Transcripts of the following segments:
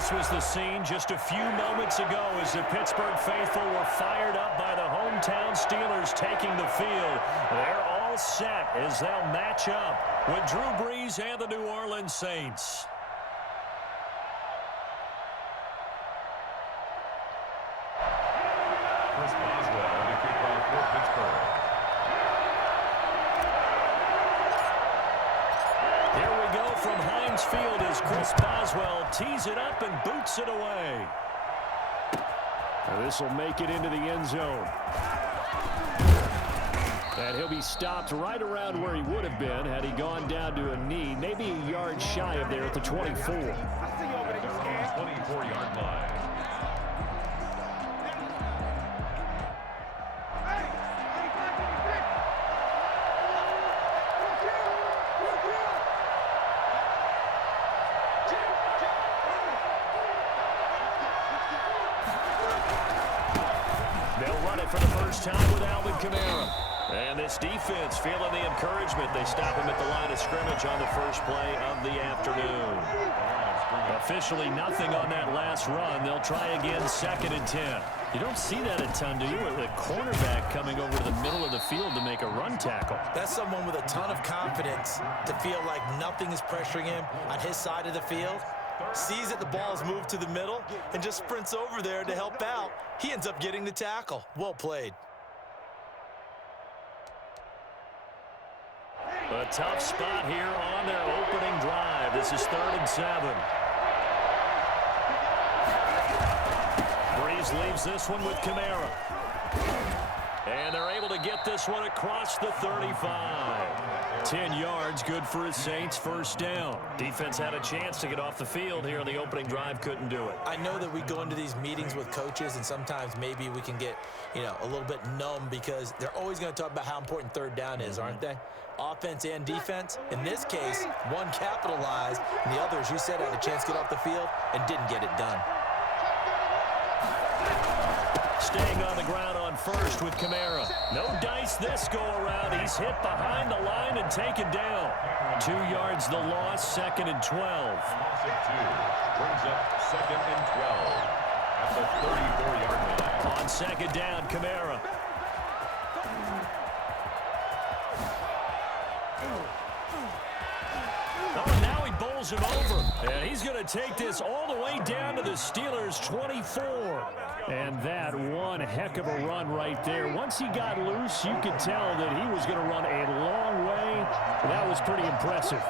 This was the scene just a few moments ago as the Pittsburgh faithful were fired up by the hometown Steelers taking the field. They're all set as they'll match up with Drew Brees and the New Orleans Saints. Chris Boswell, the kickoff for Pittsburgh. Here we go from Heinz Field as Chris Boswell tees it up and boots it away. This will make it into the end zone. And he'll be stopped right around where he would have been had he gone down to a knee, maybe a yard shy of there at the 24. 24-yard line. For the first time with Alvin Kamara. And this defense feeling the encouragement. They stop him at the line of scrimmage on the first play of the afternoon. Officially nothing on that last run. They'll try again 2nd and 10. You don't see that a ton, do you? With a cornerback coming over to the middle of the field to make a run tackle. That's someone with a ton of confidence to feel like nothing is pressuring him on his side of the field. Sees that the ball's moved to the middle and just sprints over there to help out. He ends up getting the tackle. Well played. A tough spot here on their opening drive. This is 3rd and 7. Brees leaves this one with Kamara. And they're able to get this one across the 35. 10 yards, good for his Saints, first down. Defense had a chance to get off the field here on the opening drive, couldn't do it. I know that we go into these meetings with coaches, and sometimes maybe we can get, a little bit numb because they're always going to talk about how important 3rd down is, aren't they? Offense and defense. In this case, one capitalized, and the other, as you said, had a chance to get off the field and didn't get it done. Staying on the ground on first with Kamara. No dice this go-around. He's hit behind the line and taken down. 2 yards the loss, 2nd and 12. Brings up 2nd and 12 at the 34-yard line. On 2nd down, Kamara. Oh, now he bowls him over. And he's going to take this all the way down to the Steelers' 24. And that one heck of a run right there. Once he got loose, you could tell that he was going to run a long way. That was pretty impressive.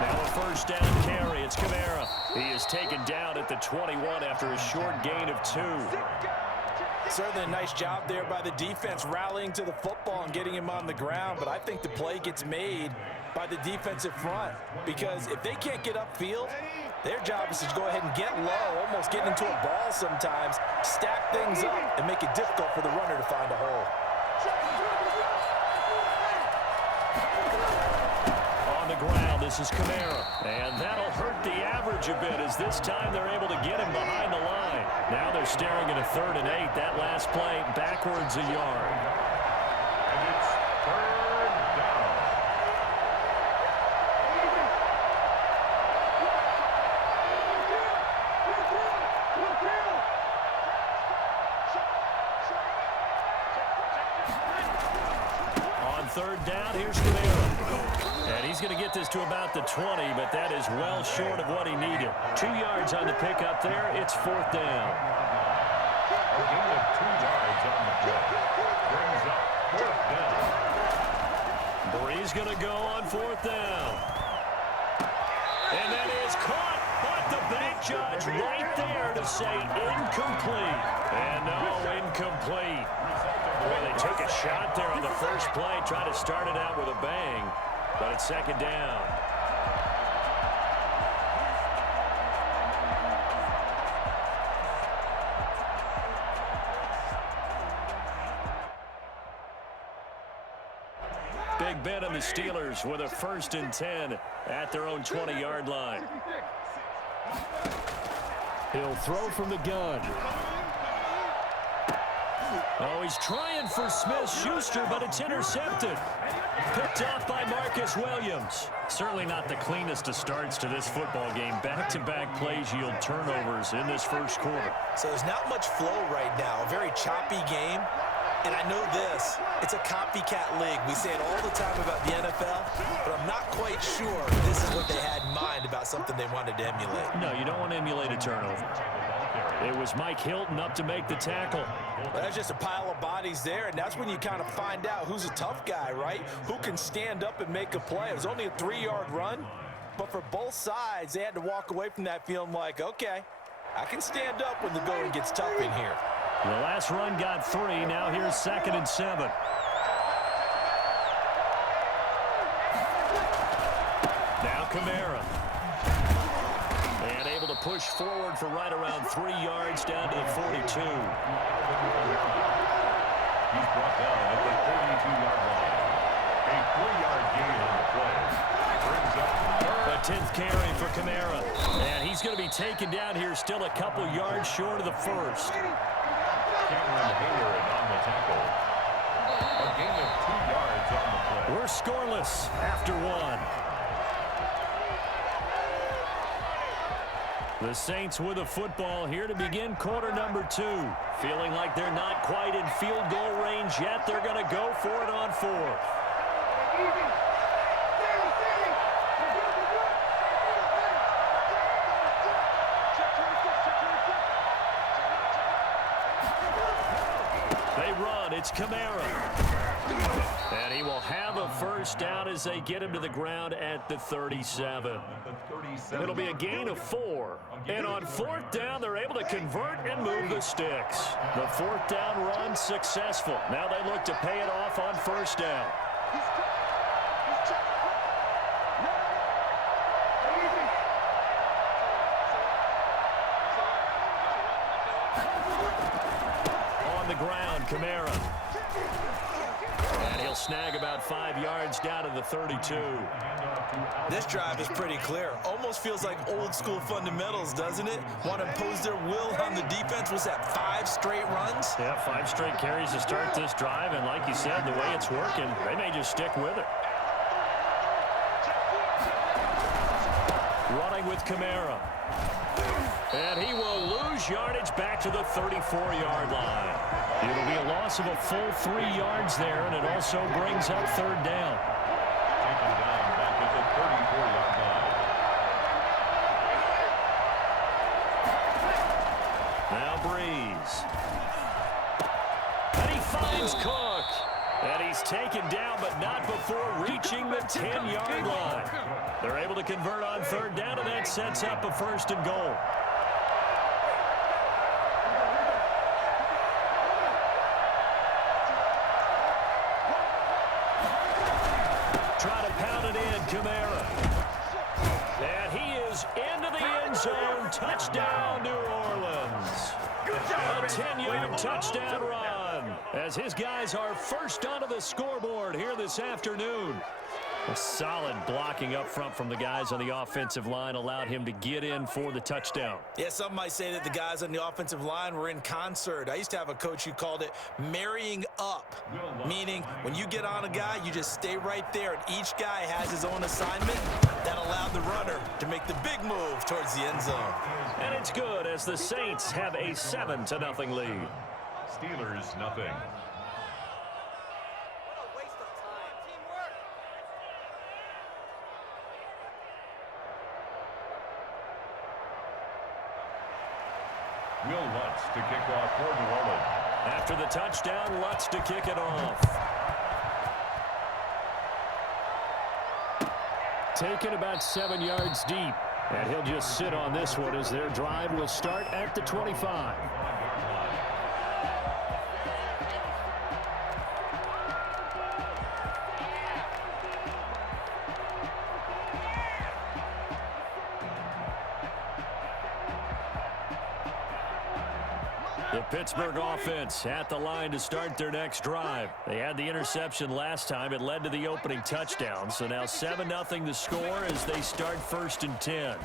Now a first down carry. It's Kamara. He is taken down at the 21 after a short gain of 2. Certainly a nice job there by the defense rallying to the football and getting him on the ground, but I think the play gets made by the defensive front because if they can't get upfield, their job is to go ahead and get low, almost get into a ball sometimes, stack things up, and make it difficult for the runner to find a hole. On the ground, this is Kamara, and that'll hurt the average a bit as this time they're able to get him behind the line. Now they're staring at a 3rd and 8. That last play backwards a yard. And it's 3rd down. On 3rd down, here's Kamara. And he's going to get this to about the 20, but that is well short of what he needed. 2 yards on the pickup there. It's 4th down. A gain of 2 yards on the play. Brings up 4th down. Brees going to go on 4th down. And that is caught, but the bank judge right there to say incomplete. And no, incomplete. Well, they took a shot there on the first play, tried to start it out with a bang, but it's 2nd down. Big Ben and the Steelers with a 1st and 10 at their own 20-yard line. He'll throw from the gun. Oh, he's trying for Smith-Schuster, but it's intercepted. Picked off by Marcus Williams. Certainly not the cleanest of starts to this football game. Back-to-back plays yield turnovers in this first quarter. So there's not much flow right now. A very choppy game. And I know this, it's a copycat league. We say it all the time about the NFL, but I'm not quite sure this is what they had in mind about something they wanted to emulate. No, you don't want to emulate a turnover. It was Mike Hilton up to make the tackle. Well, that's just a pile of bodies there, and that's when you kind of find out who's a tough guy, right? Who can stand up and make a play. It was only a 3-yard run, but for both sides, they had to walk away from that feeling like, okay, I can stand up when the going gets tough in here. The last run got 3. Now here's 2nd and 7. Now Kamara. And able to push forward for right around 3 yards down to the 42. He's brought down at the 32-yard line. A 3-yard gain on the play. Brings up A 10th carry for Kamara. And he's going to be taken down here still a couple yards short of the first. Cameron Hayward on the tackle. A gain of 2 yards on the play. We're scoreless after 1. The Saints with a football here to begin quarter number 2. Feeling like they're not quite in field goal range yet. They're going to go for it on 4th. They run. It's Kamara. And he will have a first down as they get him to the ground at the 37. It'll be a gain of 4. And on 4th down, they're able to convert and move the sticks. The 4th down run successful. Now they look to pay it off on 1st down. On the ground, Kamara. And he'll snag about 5 yards down to the 32. This drive is pretty clear. Almost feels like old school fundamentals, doesn't it? Want to impose their will on the defense. Was that 5 straight runs? Yeah, 5 straight carries to start this drive. And like you said, the way it's working, they may just stick with it. Running with Kamara. And he will lose yardage back to the 34-yard line. It'll be a loss of a full 3 yards there, and it also brings up 3rd down. Taken down back at the 34-yard line. Now Breeze. And he finds Cook. And he's taken down, but not before reaching the 10-yard line. They're able to convert on 3rd down, and that sets up a 1st and goal. Try to pound it in, Kamara. And he is into the end zone. Touchdown, New Orleans. A 10-yard touchdown run as his guys are first onto the scoreboard here this afternoon. A solid blocking up front from the guys on the offensive line allowed him to get in for the touchdown. Yeah, some might say that the guys on the offensive line were in concert. I used to have a coach who called it marrying up, meaning when you get on a guy, you just stay right there, and each guy has his own assignment. That allowed the runner to make the big move towards the end zone. And it's good as the Saints have a 7-0 lead. Steelers, nothing. Will Lutz to kick off for New Orleans. After the touchdown, Lutz to kick it off. Taken about 7 yards deep. And he'll just sit on this one as their drive will start at the 25. The Pittsburgh offense at the line to start their next drive. They had the interception last time. It led to the opening touchdown. So now 7-0 the score as they start 1st and 10.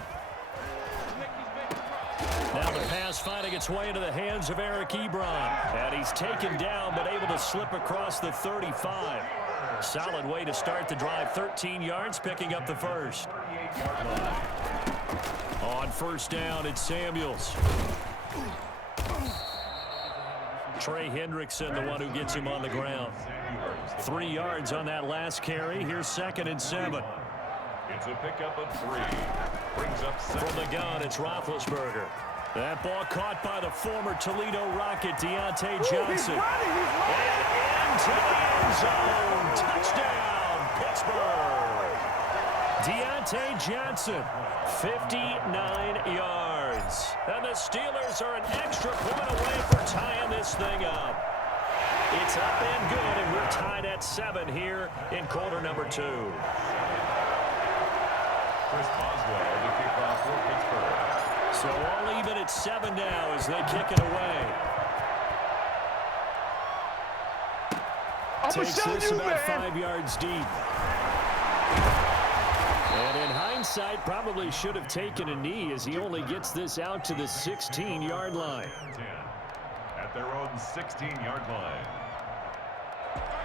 Now the pass finding its way into the hands of Eric Ebron. And he's taken down but able to slip across the 35. Solid way to start the drive. 13 yards, picking up the first. On first down, it's Samuels. Trey Hendrickson, the one who gets him on the ground. 3 yards on that last carry. Here's 2nd and 7. It's a pickup of 3. Brings up 7. From the gun, it's Roethlisberger. That ball caught by the former Toledo Rocket, Deontay Johnson. And into the end zone. Touchdown, Pittsburgh. Deontay Johnson, 59 yards. And the Steelers are an extra point away from tying this thing up. It's up and good, and we're tied at 7 here in quarter number 2. Chris Boswell, the kickoff for Pittsburgh. So all even at 7 now as they kick it away. Takes this about 5 yards deep. And in hindsight, probably should have taken a knee as he only gets this out to the 16-yard line. 10 at their own 16-yard line.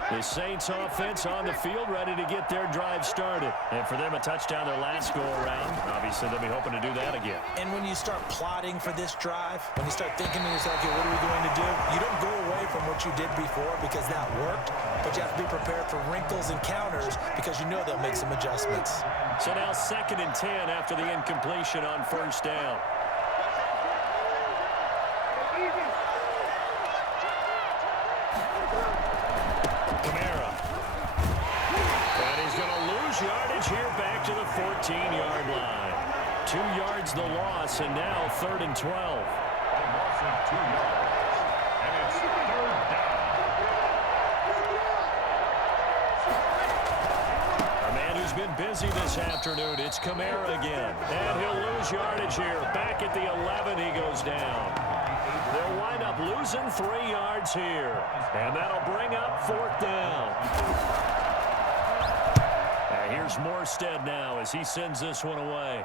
The Saints offense on the field ready to get their drive started. And for them, a touchdown their last go-around. Obviously, they'll be hoping to do that again. And when you start plotting for this drive, when you start thinking to yourself, okay, what are we going to do? You don't go away from what you did before because that worked, but you have to be prepared for wrinkles and counters because you know they'll make some adjustments. So now 2nd and 10 after the incompletion on first down. Yardage here back to the 14-yard line. 2 yards the loss, and now 3rd and 12. A loss of 2 yards. And it's 3rd down. A man who's been busy this afternoon. It's Kamara again. And he'll lose yardage here. Back at the 11, he goes down. They'll wind up losing 3 yards here. And that'll bring up 4th down. Here's Morstead now as he sends this one away.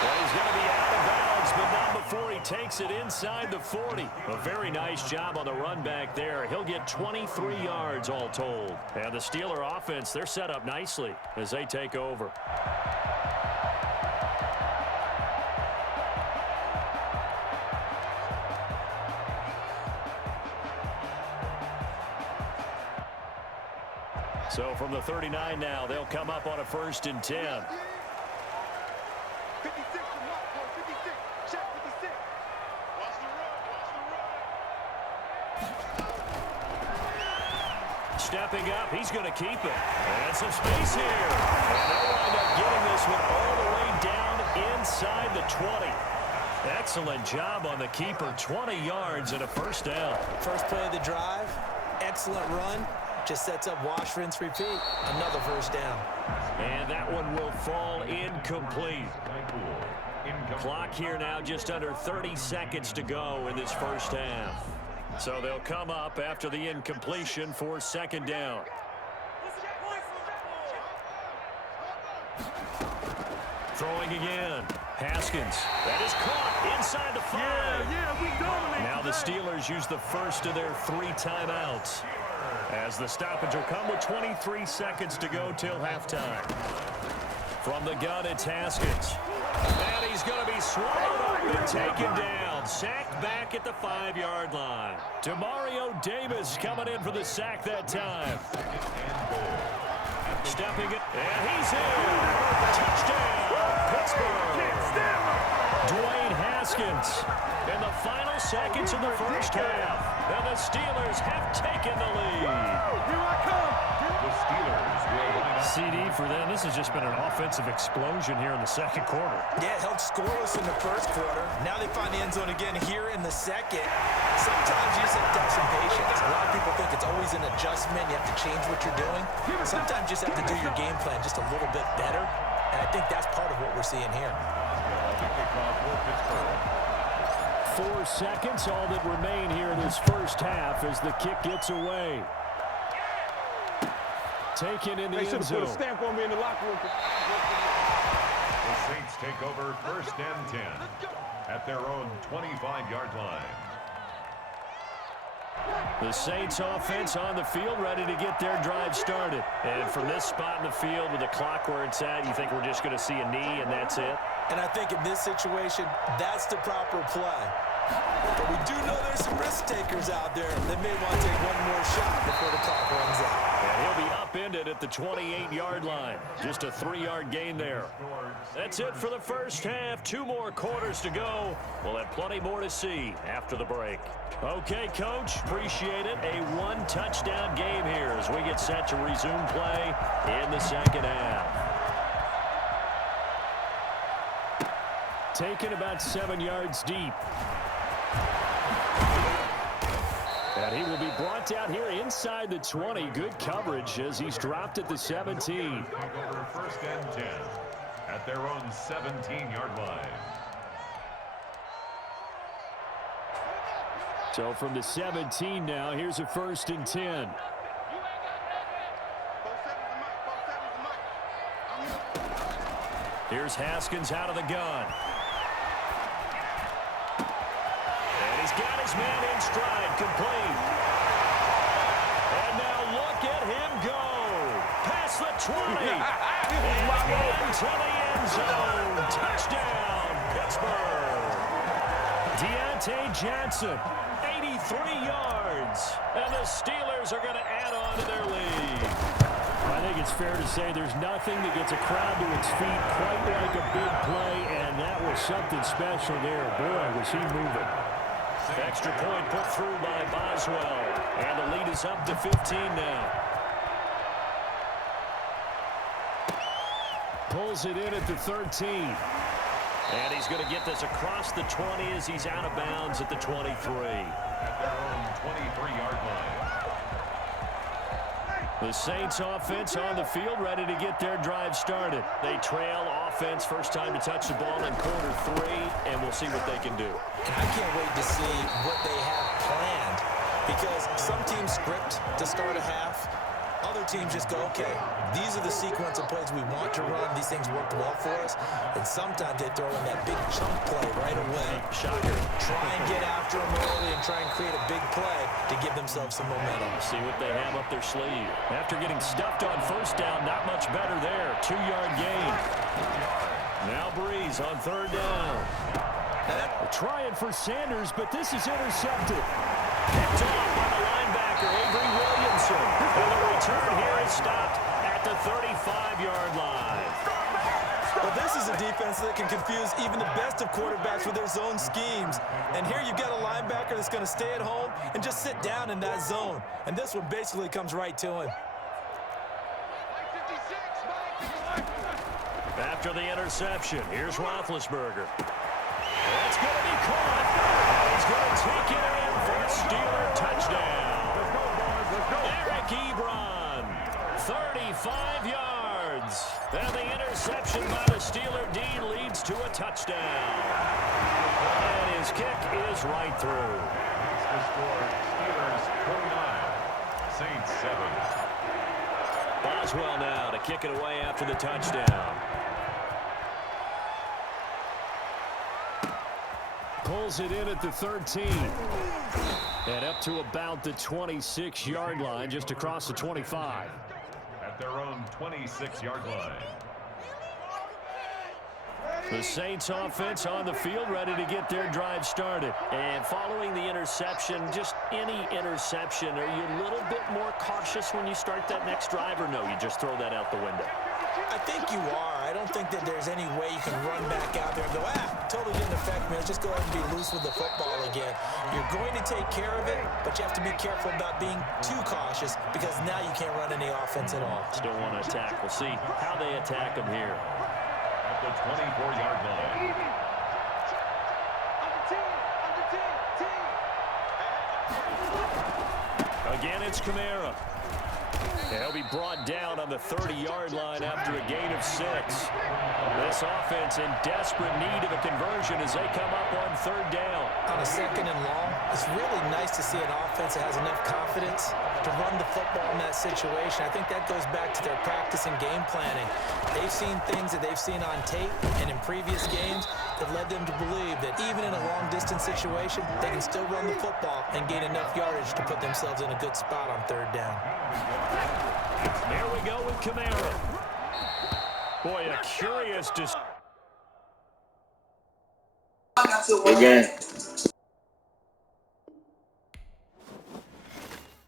Well, he's going to be out of bounds, but not before he takes it inside the 40. A very nice job on the run back there. He'll get 23 yards all told. And the Steeler offense, they're set up nicely as they take over. So from the 39 now, they'll come up on a 1st and 10. 56 from Lockport, 56. Check 56. Watch the run, Stepping up, he's going to keep it. And some space here. And they'll wind up getting this one all the way down inside the 20. Excellent job on the keeper. 20 yards and a 1st down. First play of the drive, excellent run. Just sets up wash, rinse, repeat. Another 1st down. And that one will fall incomplete. Clock here now just under 30 seconds to go in this 1st half. So they'll come up after the incompletion for 2nd down. Throwing again. Haskins. That is caught inside the 5. we dominate. Now the Steelers use the first of their 3 timeouts. As the stoppage will come with 23 seconds to go till halftime. From the gun, it's Haskins. And he's going to be swallowed up and taken down. Sacked back at the 5-yard line. Demario Davis coming in for the sack that time. Stepping it, and he's in. Touchdown, Pittsburgh. Dwayne Haskins in the final seconds of the 1st half. And the Steelers have taken the lead. Here I come. The Steelers will line up. CD for them. This has just been an offensive explosion here in the 2nd quarter. Yeah, held scoreless in the 1st quarter. Now they find the end zone again here in the 2nd. Sometimes you just have to have some patience. A lot of people think it's always an adjustment. You have to change what you're doing. Sometimes you just have to do your game plan just a little bit better. And I think that's part of what we're seeing here. The kickoff for Pittsburgh. 4 seconds, all that remain here in this 1st half as the kick gets away. taken in the They should end have put a zone. stamp on me in the locker room. The Saints take over 1st and 10 at their own 25-yard line. The Saints offense on the field, ready to get their drive started. And from this spot in the field with the clock where it's at, you think we're just going to see a knee and that's it? And I think in this situation, that's the proper play. But we do know there's some risk takers out there that may want to take one more shot before the clock runs out. And he'll be upended at the 28-yard line. Just a 3-yard gain there. That's it for the first half. 2 more quarters to go. We'll have plenty more to see after the break. Okay, Coach, appreciate it. A 1-touchdown game here as we get set to resume play in the second half. Taken about 7 yards deep. And he will be brought down here inside the 20. Good coverage as he's dropped at the 17. Take over 1st and 10 at their own 17-yard line. So from the 17 now, here's a 1st and 10. Here's Haskins out of the gun. And he's got his man in stride, complete. And now look at him go. Past the 20. And into the end zone. Touchdown, Pittsburgh. Deontay Johnson, 83 yards. And the Steelers are going to add on to their lead. I think it's fair to say there's nothing that gets a crowd to its feet quite like a big play, and that was something special there. Boy, was he moving. Extra point put through by Boswell, and the lead is up to 15 now. Pulls it in at the 13. And he's going to get this across the 20 as he's out of bounds at the 23. At their own 23-yard line. The Saints offense on the field, ready to get their drive started. They trail offense, first time to touch the ball in quarter 3, and we'll see what they can do. And I can't wait to see what they have planned, because some teams script to start a half. Other teams just go, okay, these are the sequence of plays we want to run. These things worked well for us. And sometimes they throw in that big chunk play right away. Shocker. Try and get after them early and try and create a big play to give themselves some momentum. See what they have up their sleeve. After getting stuffed on first down, not much better there. 2-yard gain. Now Breeze on 3rd down. Trying for Sanders, but this is intercepted. Picked off by the linebacker, Avery Williamson. And the return here is stopped at the 35-yard line. Well, this is a defense that can confuse even the best of quarterbacks with their zone schemes. And here you've got a linebacker that's going to stay at home and just sit down in that zone. And this one basically comes right to him. After the interception, here's Roethlisberger. That's going to be caught. He's going to take it in for a Steeler touchdown. Eric Ebron, 35 yards. And the interception by the Steeler D leads to a touchdown. And his kick is right through. The score, Steelers 49, Saints 7. Boswell now to kick it away after the touchdown. Pulls it in at the 13. And up to about the 26-yard line, just across the 25. At their own 26-yard line. The Saints offense on the field, ready to get their drive started. And following the interception, just any interception, are you a little bit more cautious when you start that next drive, or no, you just throw that out the window? I think you are. I don't think that there's any way you can run back out there and go, totally didn't affect me. Let's just go ahead and be loose with the football again. You're going to take care of it, but you have to be careful about being too cautious, because now you can't run any offense at all. Still want to attack. We'll see how they attack them here. At the 24-yard line. Again, it's Kamara. And he'll be brought down on the 30-yard line after a gain of 6. This offense in desperate need of a conversion as they come up on 3rd down. On a 2nd and long, it's really nice to see an offense that has enough confidence to run the football in that situation. I think that goes back to their practice and game planning. They've seen things that they've seen on tape and in previous games that led them to believe that even in a long-distance situation, they can still run the football and gain enough yardage to put themselves in a good spot on third down. Here we go with Kamara. Boy, a curious... Good game.